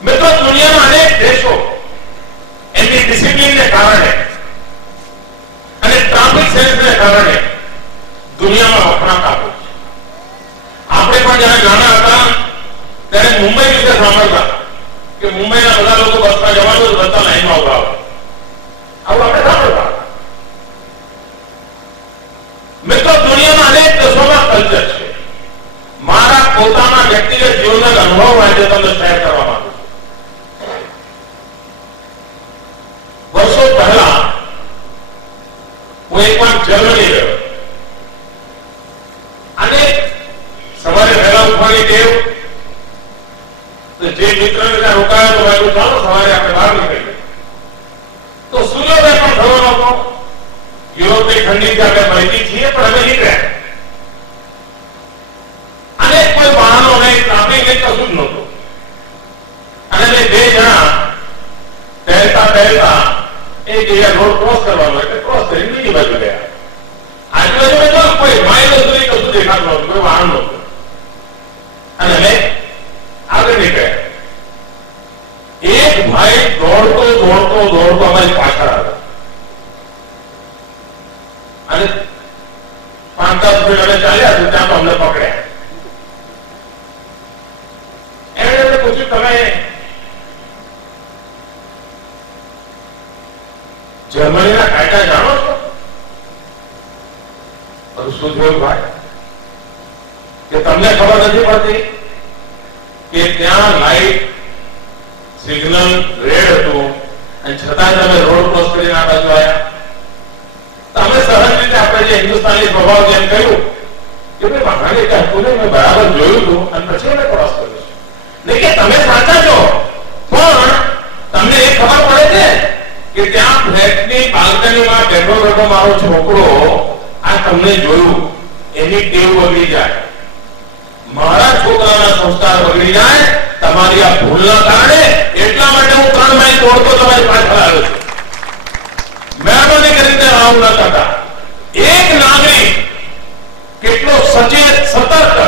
મિત્રો, દુનિયામાં અનેક દેશો એમની ડિસિપ્લિનને કારણે અને ટ્રાફિક સેન્સને કારણે દુનિયામાં વખણાતા હોય છે. આપણે પણ જ્યારે નાના હતા ત્યારે મુંબઈ વિશે સાંભળતા કે મુંબઈના બધા લોકો બસમાં જવાનું તો બધા લાઈનમાં ઉભા હોય. આવું આપણે સાંભળતા. મિત્રો, દુનિયામાં અનેક દેશોમાં કલ્ચર છે. મારા પોતાના વ્યક્તિગત જીવનના અનુભવ આજે તમને શેર કરવા માંગુ છું. વર્ષો પહેલા હું એકવાર જર્મની ગયો અને સવારે વહેલા ઉઠવાની ટેવ, તો જે મિત્રને ત્યાં રોકાયો તો મેં ચાલો સવારે આપણે બહાર નીકળીએ. તો સૂર્યોદય પણ થયો નહોતો. યુરોપની ઠંડી આપણે માહિતી છીએ, પણ અમે નીકળ્યા અને કોઈ વાહનો નહીં, ટ્રાફિક નહીં, કશું જ નહોતું. અને મેં બે જણા પહેરતા એક જગ્યા રોડ ક્રોસ કરવાનો એટલે ક્રોસ કરી બીજી બાજુ ગયા. આજુબાજુ કોઈ માઇલો સુધી કશું દેખાતું નહોતું, કોઈ વાહન નહોતું. અને મેં આગળ નીકળ્યા. એક ભાઈ દોડતો અમારી પાછળ આવ્યો અને 5-10 મિનિટ અમે ચાલ્યા તો ત્યાં તો અમને પકડ્યા. એમણે પૂછ્યું, તમે જર્મનીના કાયદા જાણો છો? શું થયું ભાઈ કે તમને ખબર નથી પડતી કે ત્યાં લાઈટ સિગ્નલ રેડ હતું અને છતાં તમે રોડ ક્રોસ કરીને આ બાજુ આવ્યા? તમે સહજ રીતે આપણે જે હિન્દુસ્તાની સ્વભાવ જેમ કહ્યું કે ભાઈ વાહને કહ્યું ને મેં બરાબર જોયું હતું અને પછી અમે ક્રોસ કર્યું નહીં કે તમે સાચા છો, પણ તમને એ ખબર પડે છે કે ત્યાં ફ્લેટની બાલ્કનીમાં બેઠો મારો છોકરો આ તમને જોયું, એની ટેવ બગડી જાય, મારા છોકરાના સંસ્કાર બગડી જાય તમારી આ ભૂલના કારણે. એટલા માટે હું 3 માઇલ દોડતો તમારી પાછળ આવ્યો છું. મહેરબાની કરીને આવું ન કરતા. એક નાગરિક કેટલો સચેત, સતર્ક